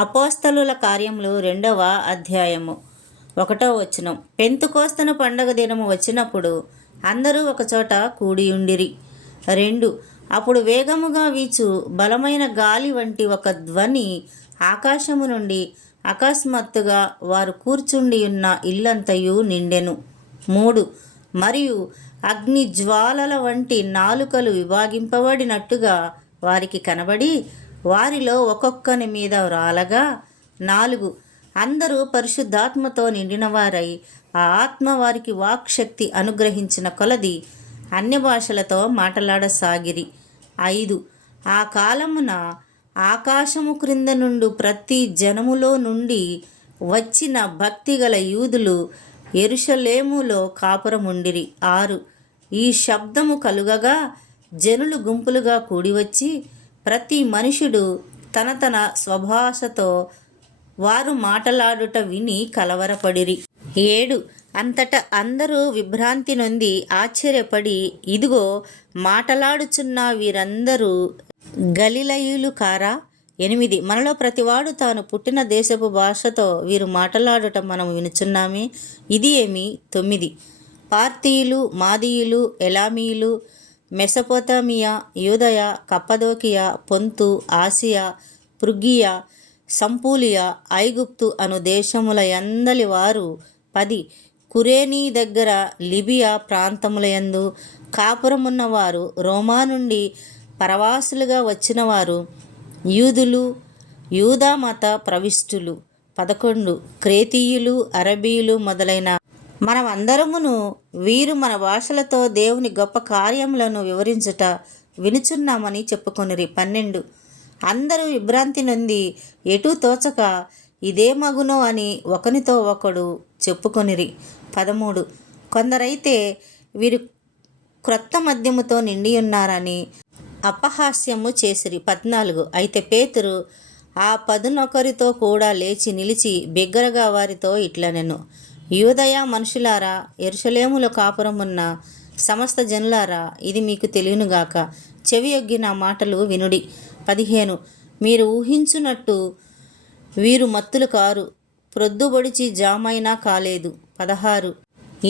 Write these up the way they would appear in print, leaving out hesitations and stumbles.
అపోస్తలుల కార్యములు 2వ అధ్యాయము 1వ వచనం. పెంతుకోస్తను పండగ దినము వచ్చినప్పుడు అందరూ ఒకచోట కూడియుండిరి. 2. అప్పుడు వేగముగా వీచు బలమైన గాలి వంటి ఒక ధ్వని ఆకాశము నుండి అకస్మాత్తుగా వారు కూర్చుండి ఉన్న ఇల్లంతయు నిండెను. 3. మరియు అగ్ని జ్వాలల వంటి నాలుకలు విభాగింపబడినట్టుగా వారికి కనబడి వారిలో ఒక్కొక్కని మీద రాలగా 4. అందరూ పరిశుద్ధాత్మతో నిండినవారై ఆ ఆత్మ వారికి వాక్శక్తి అనుగ్రహించిన కొలది అన్య భాషలతో మాట్లాడసాగిరి. 5. ఆ కాలమున ఆకాశము క్రింద నుండి ప్రతి జనములో నుండి వచ్చిన భక్తిగల యూదులు యెరూషలేములో కాపురముండిరి. 6. ఈ శబ్దము కలుగగా జనులు గుంపులుగా కూడివచ్చి ప్రతి మనుషుడు తన తన స్వభాషతో వారు మాటలాడుట విని కలవరపడిరి. 7. అంతటా అందరూ విభ్రాంతి నొంది ఆశ్చర్యపడి, ఇదిగో, మాటలాడుచున్న వీరందరూ గలిలయులు కారా? 8. మనలో ప్రతివాడు తాను పుట్టిన దేశపు భాషతో వీరు మాటలాడుట మనం వినుచున్నామే, ఇది ఏమి? 9. పార్తీయులు, మాదీయులు, ఎలామీయులు, మెసొపొతామియా, యూదయ, కప్పదోకియా, పొంతు, ఆసియా, ఫ్రుగియా, సంపూలియా, ఐగుప్తు అను దేశముల యందలి వారు 10. కురేనీ దగ్గర లిబియా ప్రాంతములయందు కాపురమున్నవారు, రోమా నుండి పరవాసులుగా వచ్చినవారు, యూదులు, యూదా మత ప్రవిష్టులు 11. క్రేతీయులు, అరబీయులు మొదలైన మనమందరమును వీరు మన భాషలతో దేవుని గొప్ప కార్యములను వివరించుట వినుచున్నామని చెప్పుకొనిరి. 12. అందరూ విభ్రాంతి నొంది ఎటూ తోచక ఇదేమగునో అని ఒకనితో ఒకడు చెప్పుకొనిరి. 13. కొందరైతే వీరు క్రొత్త మద్యముతో నిండియున్నారని అపహాస్యము చేసిరి. 14. అయితే పేతురు ఆ 11 కూడా లేచి నిలిచి బిగ్గరగా వారితో ఇట్లనెను, యూదయ మనుషులారా, యెరూషలేములో కాపురమున్న సమస్త జనులారా, ఇది మీకు తెలియనుగాక, చెవియొగ్గి నా మాటలు వినుడి. 15. మీరు ఊహించున్నట్టు వీరు మత్తులు కారు, ప్రొద్దుబొడిచి జామైనా కాలేదు. 16.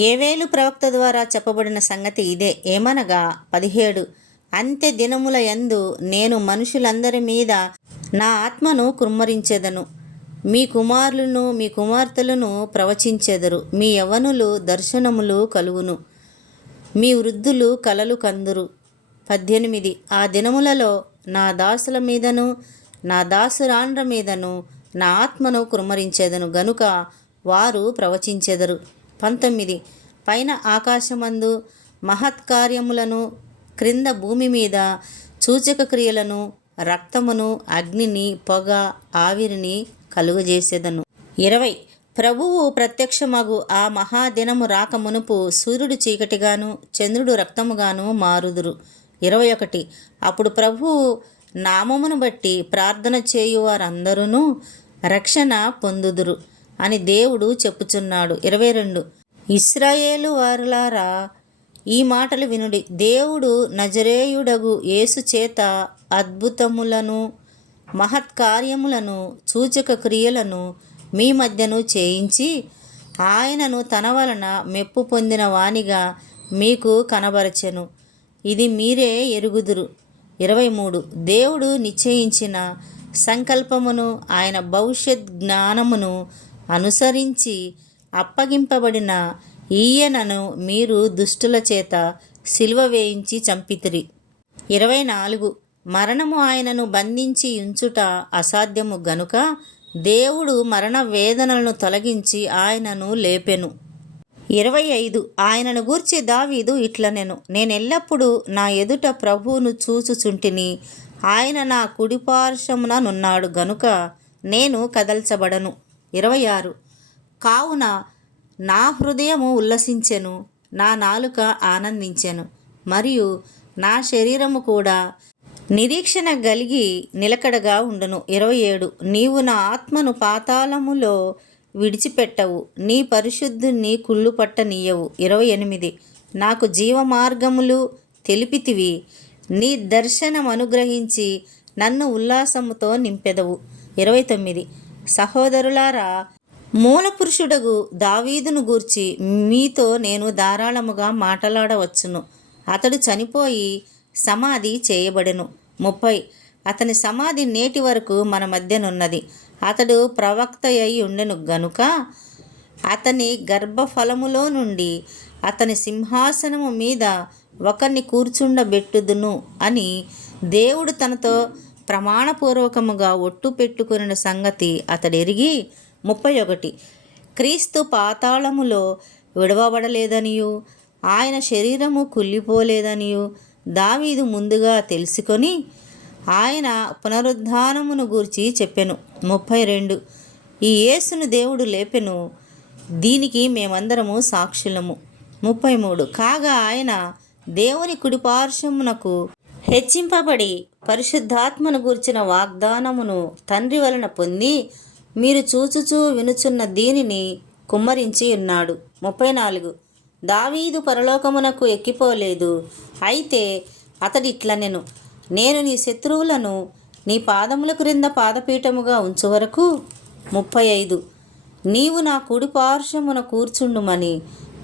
యోవేలు ప్రవక్త ద్వారా చెప్పబడిన సంగతి ఇదే, ఏమనగా 17. అంత్య దినముల యందు నేను మనుషులందరి మీద నా ఆత్మను కుమ్మరించెదను. మీ కుమారులను మీ కుమార్తెలను ప్రవచించెదరు. మీ యవ్వనులు దర్శనములు కలుగును, మీ వృద్ధులు కలలు కందురు. 18. ఆ దినములలో నా దాసుల మీదను నా దాసురాండ్ర మీదను నా ఆత్మను కుమ్మరించెదను గనుక వారు ప్రవచించెదరు. 19. పైన ఆకాశమందు మహత్కార్యములను, క్రింద భూమి మీద సూచక క్రియలను, రక్తమును, అగ్నిని, పొగ, ఆవిరిని కలుగజేసేదను. 20. ప్రభువు ప్రత్యక్షమగు ఆ మహాదినము రాక మునుపు సూర్యుడు చీకటిగాను చంద్రుడు రక్తముగాను మారుదురు. 21. అప్పుడు ప్రభువు నామమును బట్టి ప్రార్థన చేయువారందరూ రక్షణ పొందుదురు అని దేవుడు చెప్పుచున్నాడు. 22. ఇశ్రాయేలు వారులారా, ఈ మాటలు వినుడి. దేవుడు నజరేయుడగు యేసు చేత అద్భుతములను, మహత్కార్యములను, సూచక క్రియలను మీ మధ్యను చేయించి ఆయనను తన వలన మెప్పు పొందిన వానిగా మీకు కనబరచెను. ఇది మీరే ఎరుగుదురు. 23. దేవుడు నిశ్చయించిన సంకల్పమును, ఆయన భవిష్యత్ జ్ఞానమును అనుసరించి అప్పగింపబడిన ఈయనను మీరు దుష్టుల చేత సిలువ వేయించి చంపితిరి. 24. మరణము ఆయనను బంధించి ఉంచుట అసాధ్యము గనుక దేవుడు మరణ వేదనలను తొలగించి ఆయనను లేపెను. 25. ఆయనను గూర్చి దావీదు ఇట్లనెను, నేనెల్లప్పుడు నా ఎదుట ప్రభువును చూచుచుంటిని, ఆయన నా కుడిపార్శ్వమున నున్నాడు గనుక నేను కదల్చబడను. 26. కావున నా హృదయము ఉల్లసించెను, నా నాలుక ఆనందించెను, మరియు నా శరీరము కూడా నిరీక్షణ కలిగి నిలకడగా ఉండును. 27. నీవు నా ఆత్మను పాతాళములో విడిచిపెట్టవు, నీ పరిశుద్ధుని కుళ్ళు పట్టనీయవు. 28. నాకు జీవ మార్గములు తెలిపితివి, నీ దర్శనం అనుగ్రహించి నన్ను ఉల్లాసముతో నింపెదవు. 29. సహోదరులారా, మూలపురుషుడగు దావీదును గూర్చి మీతో నేను ధారాళముగా మాట్లాడవచ్చును. అతడు చనిపోయి సమాధి చేయబడెను. 30. అతని సమాధి నేటి వరకు మన మధ్యనున్నది. అతడు ప్రవక్త అయి ఉండెను గనుక అతని గర్భఫలములో నుండి అతని సింహాసనము మీద ఒకరిని కూర్చుండబెట్టుదును అని దేవుడు తనతో ప్రమాణపూర్వకముగా ఒట్టు పెట్టుకున్న సంగతి అతడెరిగి 31. క్రీస్తు పాతాళములో విడవబడలేదనియు ఆయన శరీరము కుళ్ళిపోలేదనియు దావీదు ముందుగా తెలుసుకొని ఆయన పునరుద్ధానమును గూర్చి చెప్పెను. 32. ఈ యేసును దేవుడు లేపెను, దీనికి మేమందరము సాక్షులము. 33. కాగా ఆయన దేవుని కుడిపార్శ్వమునకు హెచ్చింపబడి పరిశుద్ధాత్మను గూర్చిన వాగ్దానమును తండ్రి వలన పొంది మీరు చూచుచూ వినుచున్న దీనిని కుమ్మరించి ఉన్నాడు. 34. దావీదు పరలోకమునకు ఎక్కిపోలేదు, అయితే అతడిట్లనెను, నేను నీ శత్రువులను నీ పాదముల క్రింద పాదపీఠముగా ఉంచు వరకు. 35. నీవు నా కుడి పార్శ్వమున కూర్చుండుమని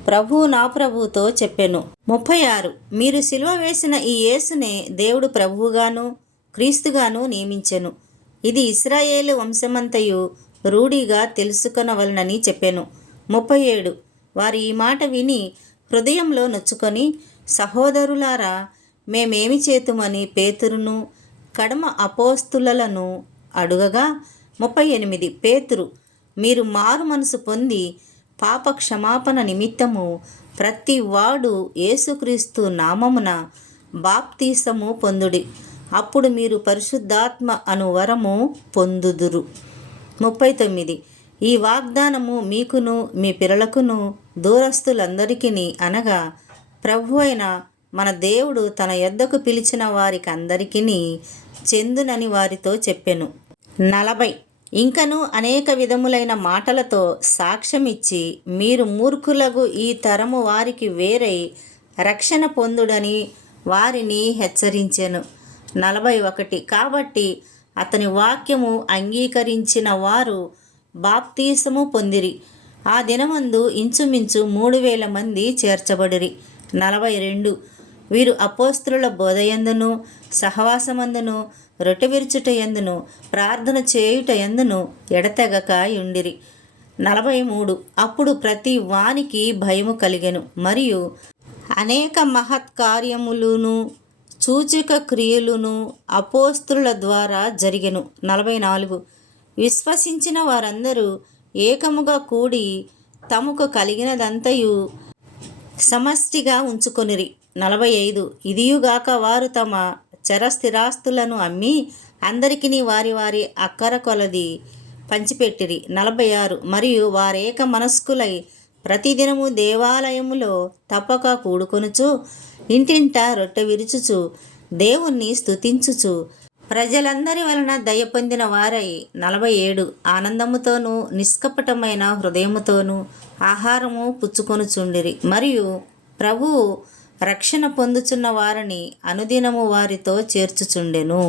ప్రభువు నా ప్రభువుతో చెప్పెను. 36. మీరు సిలువ వేసిన ఈ యేసునే దేవుడు ప్రభువుగాను క్రీస్తుగాను నియమించెను. ఇది ఇశ్రాయేలు వంశమంతయు రూఢిగా తెలుసుకొనవలనని చెప్పెను. 37. వారు ఈ మాట విని హృదయంలో నొచ్చుకొని, సహోదరులారా, మేమేమి చేతుమని పేతురును కడమ అపోస్తులను అడుగగా. 38. పేతురు, మీరు మారు మనసు పొంది పాప క్షమాపణ నిమిత్తము ప్రతి వాడు యేసుక్రీస్తు నామమున బాప్తీసము పొందుడి, అప్పుడు మీరు పరిశుద్ధాత్మ అను వరము పొందుదురు. 39. ఈ వాగ్దానము మీకును మీ పిల్లలకును దూరస్తులందరికీ అనగా ప్రభు అయిన మన దేవుడు తన యొద్దకు పిలిచిన వారికి అందరికీ చెందునని వారితో చెప్పెను. 40. ఇంకను అనేక విధములైన మాటలతో సాక్ష్యమిచ్చి మీరు మూర్ఖులగు ఈ తరము వారికి వేరై రక్షణ పొందుడని వారిని హెచ్చరించెను. 41. కాబట్టి అతని వాక్యము అంగీకరించిన వారు బాప్తీసము పొందిరి. ఆ దినమందు ఇంచుమించు 3,000 మంది చేర్చబడిరి. 42. వీరు అపోస్తలుల బోధయందును సహవాసమందును రొట్టె విరుచుట యందును ప్రార్థన చేయుట యందును ఎడతెగక ఉండిరి. 43. అప్పుడు ప్రతి వానికి భయము కలిగెను, మరియు అనేక మహత్కార్యములును సూచక క్రియలును అపోస్తలుల ద్వారా జరిగెను. 44. విశ్వసించిన వారందరూ ఏకముగా కూడి తమకు కలిగినదంతయు సమష్టిగా ఉంచుకొనిరి. 45. ఇదియుగాక వారు తమ చరస్థిరాస్తులను అమ్మి అందరికీ వారి వారి అక్కర కొలది పంచిపెట్టిరి. 46. మరియు వారేక మనస్కులై ప్రతిదినము దేవాలయములో తప్పక కూడుకొనుచు ఇంటింట రొట్టె విరుచుచు దేవుణ్ణి స్తుతించుచు ప్రజలందరి వలన దయ పొందిన వారై 47 ఆనందముతోనూ నిష్కపటమైన హృదయముతోనూ ఆహారము పుచ్చుకొనుచుండిరి. మరియు ప్రభువు రక్షణ పొందుచున్న వారిని అనుదినము వారితో చేర్చుచుండెను.